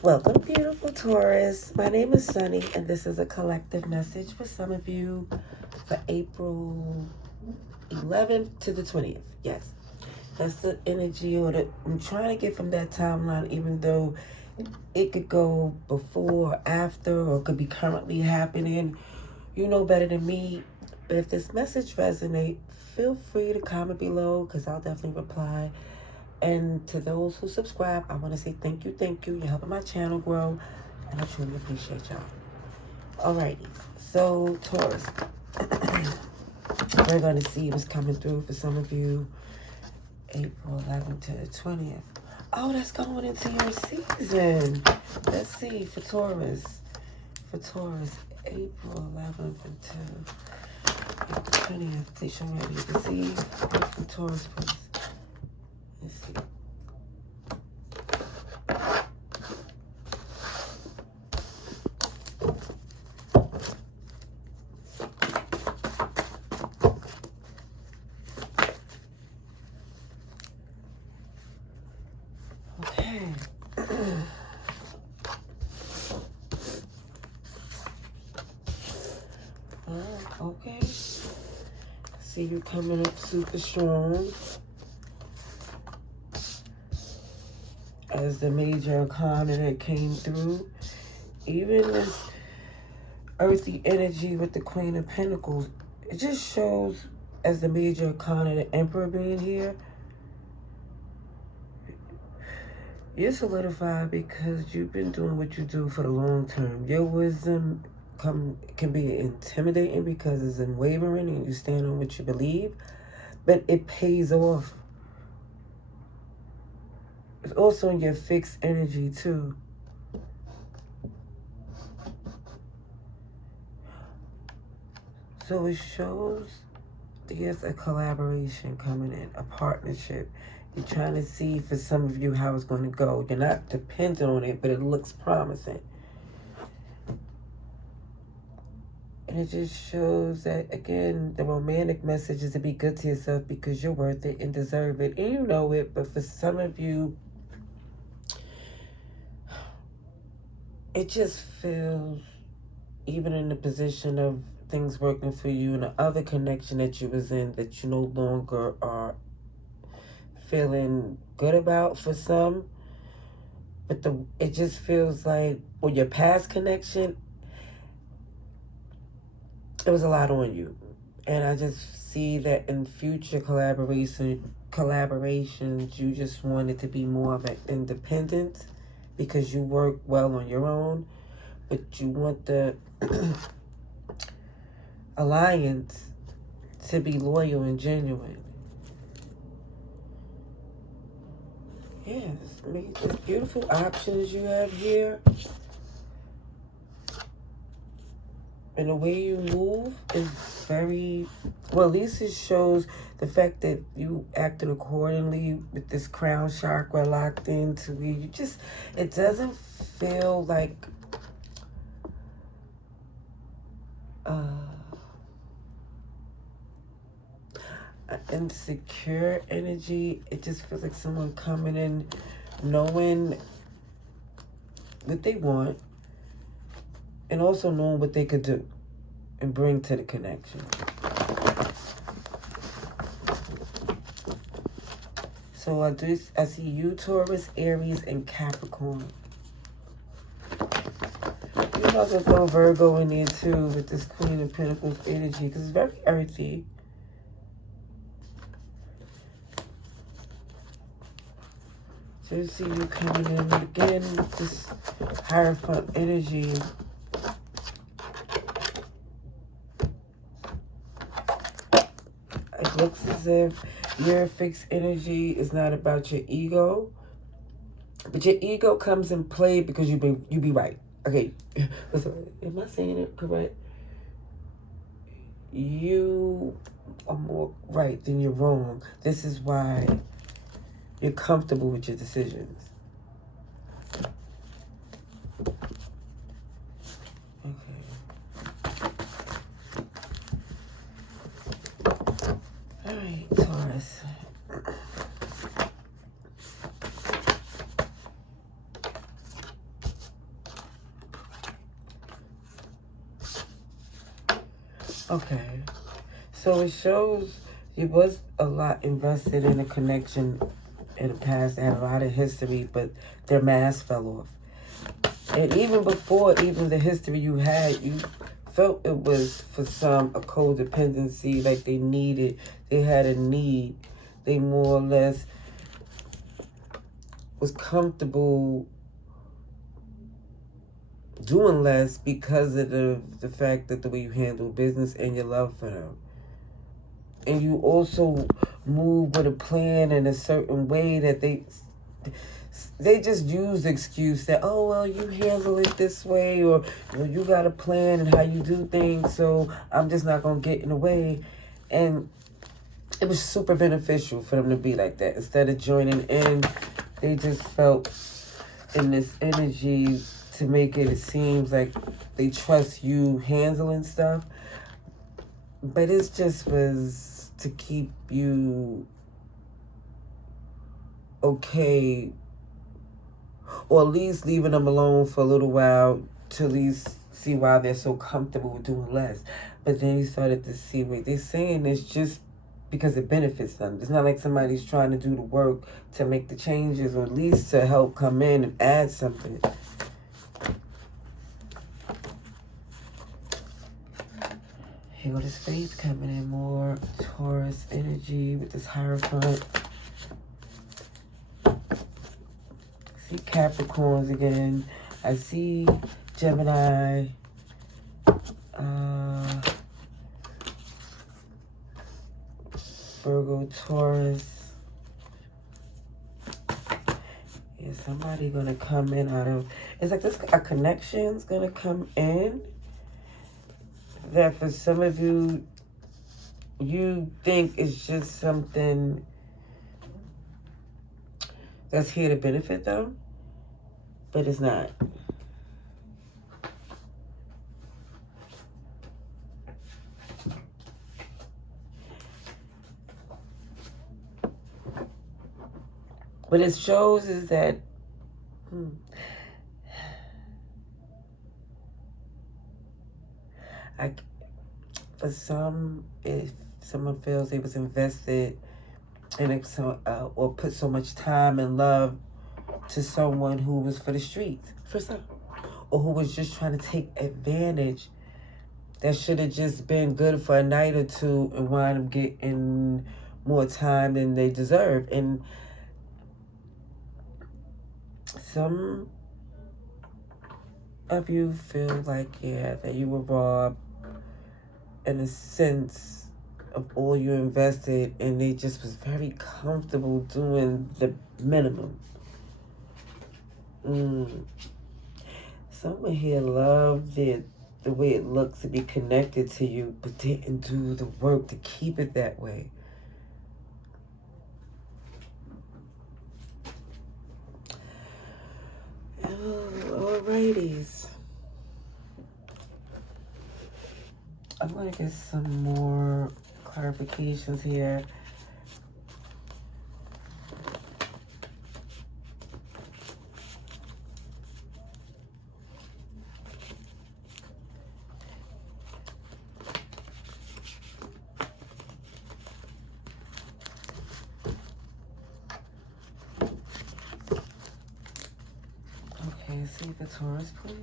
Welcome, beautiful Taurus. My name is Sunny, and this is a collective message for some of you for April 11th to the 20th. Yes, that's the energy or that I'm trying to get from that timeline, even though it could go before or after or could be currently happening. You know better than me. But if this message resonates, feel free to comment below because I'll definitely reply. And to those who subscribe, I want to say thank you, thank you. You're helping my channel grow, and I truly appreciate y'all. Alrighty, so Taurus, we're going to see what's coming through for some of you, April 11th to the 20th. Oh, that's going into your season. Let's see, for Taurus, April 11th until April 20th. Please show me what you can see. For Taurus, please. Let's see. Okay. Okay. See you coming up super strong as the major arcana that came through. Even this earthy energy with the Queen of Pentacles, it just shows as the major arcana, the Emperor being here, you're solidified because you've been doing what you do for the long term. Your wisdom can be intimidating because it's unwavering and you stand on what you believe, but it pays off. It's also in your fixed energy too. So it shows there's a collaboration coming in, a partnership. You're trying to see for some of you how it's going to go. You're not dependent on it, but it looks promising. And it just shows that, again, the romantic message is to be good to yourself because you're worth it and deserve it. And you know it, but for some of you, it just feels, even in the position of things working for you and the other connection that you was in, that you no longer are feeling good about for some. But it just feels like, well, your past connection, it was a lot on you. And I just see that in future collaborations, you just want it to be more of an independent because you work well on your own, but you want the alliance to be loyal and genuine. Yes, there's beautiful options you have here. And the way you move is very, well, at least it shows the fact that you acted accordingly with this crown chakra locked into you. It doesn't feel like an insecure energy. It just feels like someone coming in knowing what they want and also knowing what they could do and bring to the connection. So I see you, Taurus, Aries, and Capricorn. You also throw Virgo in there too with this Queen of Pentacles energy because it's very earthy. So you see you coming in again, this Hierophant energy. It looks as if your fixed energy is not about your ego, but your ego comes in play because you be right. Okay, am I saying it correct? You are more right than you're wrong. This is why you're comfortable with your decisions. All right, Taurus. Okay. So it shows you was a lot invested in a connection in the past. They had a lot of history, but their mask fell off. And even before even the history you had, you felt it was for some a codependency, like they had a need. They more or less was comfortable doing less because of the fact that the way you handle business and your love for them. And you also move with a plan in a certain way that they just use the excuse that, oh, well, you handle it this way, or well, you got a plan and how you do things, so I'm just not going to get in the way. And it was super beneficial for them to be like that. Instead of joining in, they just felt in this energy to make it seems like they trust you handling stuff. But it just was to keep you okay, or at least leaving them alone for a little while to at least see why they're so comfortable with doing less. But then you started to see what they're saying is just because it benefits them. It's not like somebody's trying to do the work to make the changes, or at least to help come in and add something. Here go this faith coming in more. Taurus energy with this Hierophant. See Capricorns again. I see Gemini. Virgo, Taurus. Yeah, somebody gonna come in out of. It's like this. A connection's gonna come in. That for some of you, you think it's just something that's here to benefit them, but it's not. What it shows is that for some, if someone feels they was invested in it, or put so much time and love to someone who was for the streets, for some, or who was just trying to take advantage, that should have just been good for a night or two and wind up getting more time than they deserve. And some of you feel like, yeah, that you were robbed in a sense of all you invested, and they just was very comfortable doing the minimum. Someone here loved the way it looks to be connected to you, but didn't do the work to keep it that way. Alrighties. I'm going to get some more clarifications here. Okay, see the Taurus, please.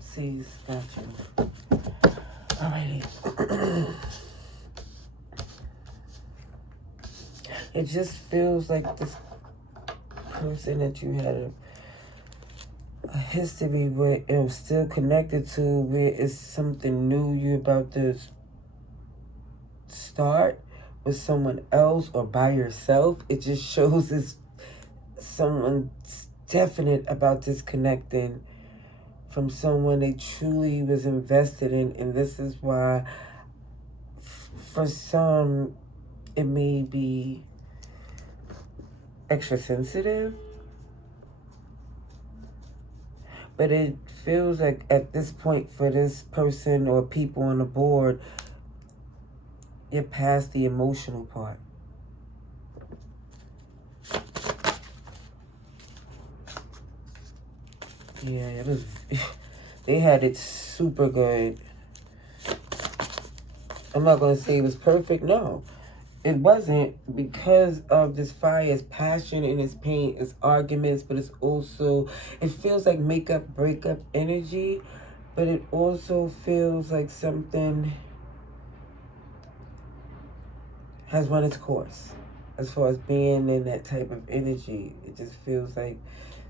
See, statue. Alrighty. It just feels like this person that you had a history with and still connected to, where it's something new you're about to start with someone else or by yourself. It just shows this someone's definite about disconnecting from someone they truly was invested in. And this is why for some it may be extra sensitive, But it feels like at this point for this person or people on the board, you're past the emotional part. Yeah, it was. They had it super good. I'm not going to say it was perfect. No, it wasn't, because of this fire. It's passion and it's pain, it's arguments, but it's also, it feels like makeup, breakup energy, but it also feels like something has run its course as far as being in that type of energy. It just feels like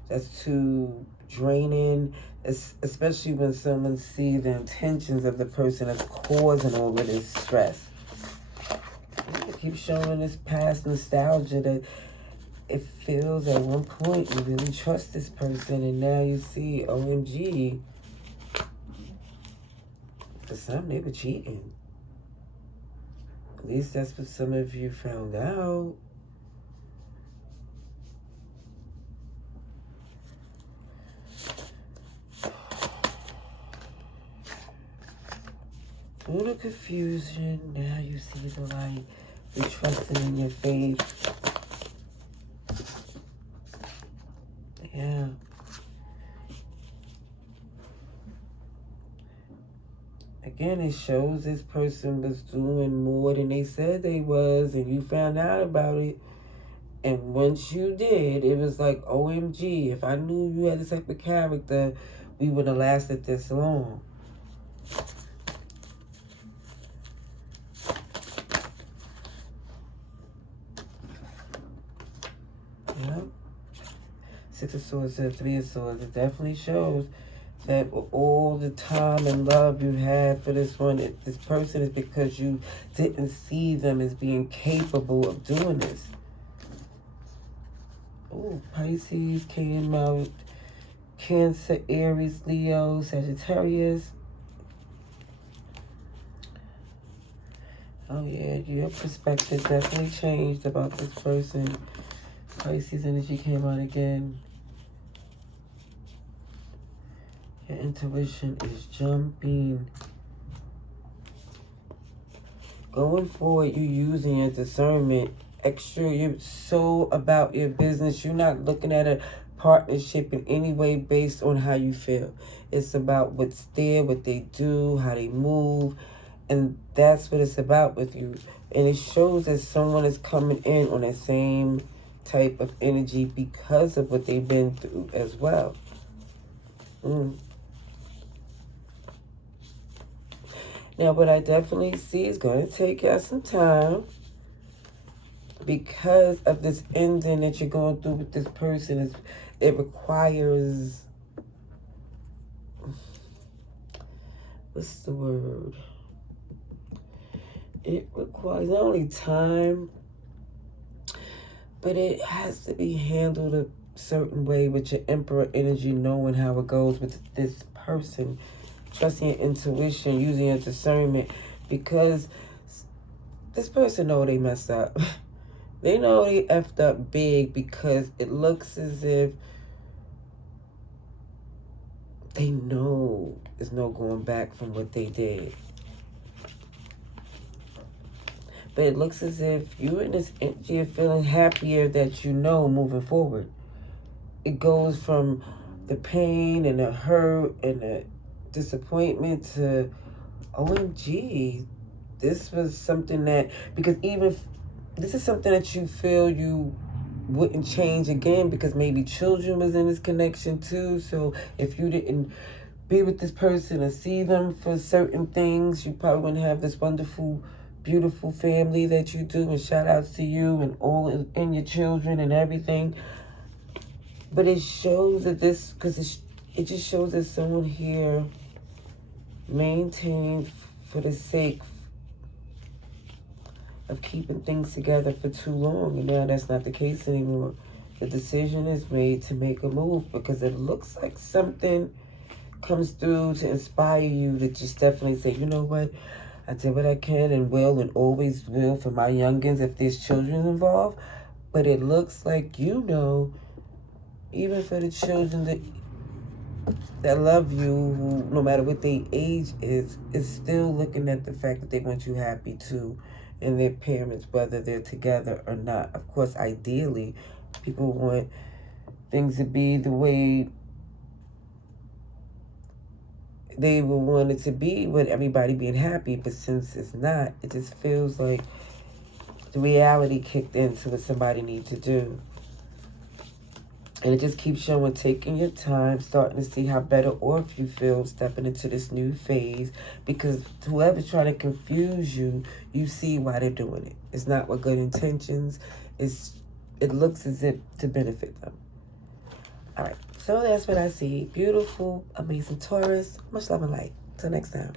that's too draining, especially when someone sees the intentions of the person that's causing all of this stress. It keeps showing this past nostalgia that it feels at one point you really trust this person, and now you see, OMG, for some they were cheating. At least that's what some of you found out. All the confusion, now you see the light. You're trusting in your faith. Yeah. Again, it shows this person was doing more than they said they was, and you found out about it. And once you did, it was like, OMG, if I knew you had this type of character, we would have lasted this long. Yeah. Six of Swords and Three of Swords. It definitely shows that all the time and love you had for this this person, is because you didn't see them as being capable of doing this. Oh, Pisces came out. Cancer, Aries, Leo, Sagittarius. Oh yeah, your perspective definitely changed about this person. Pisces energy came out again. Your intuition is jumping. Going forward, you using your discernment. Extra, you're so about your business. You're not looking at a partnership in any way based on how you feel. It's about what's there, what they do, how they move. And that's what it's about with you. And it shows that someone is coming in on that same type of energy because of what they've been through as well. Now, what I definitely see is going to take you some time, because of this ending that you're going through with this person. It requires, what's the word? It requires not only time, but it has to be handled a certain way with your Emperor energy, knowing how it goes with this person. Trusting your intuition, using your discernment, because this person know they messed up. They know they effed up big, because it looks as if they know there's no going back from what they did. But it looks as if you in this energy are feeling happier that you know moving forward. It goes from the pain and the hurt and the disappointment to, OMG, this was something that, because even this is something that you feel you wouldn't change again, because maybe children was in this connection too. So if you didn't be with this person and see them for certain things, you probably wouldn't have this wonderful, beautiful family that you do. And shout outs to you and all in your children and everything. But it shows that this, because it just shows that someone here maintained for the sake of keeping things together for too long, and now that's not the case anymore. The decision is made to make a move, because it looks like something comes through to inspire you to just definitely say, you know what, I did what I can and will and always will for my youngins if there's children involved. But it looks like, you know, even for the children that that love you, who, no matter what their age is still looking at the fact that they want you happy too, and their parents, whether they're together or not. Of course, ideally, people want things to be the way they would want it to be, with everybody being happy. But since it's not, it just feels like the reality kicked into what somebody needs to do. And it just keeps showing, taking your time, starting to see how better off you feel stepping into this new phase. Because whoever's trying to confuse you, you see why they're doing it. It's not with good intentions. It looks as if to benefit them. All right, so that's what I see. Beautiful, amazing Taurus. Much love and light. Till next time.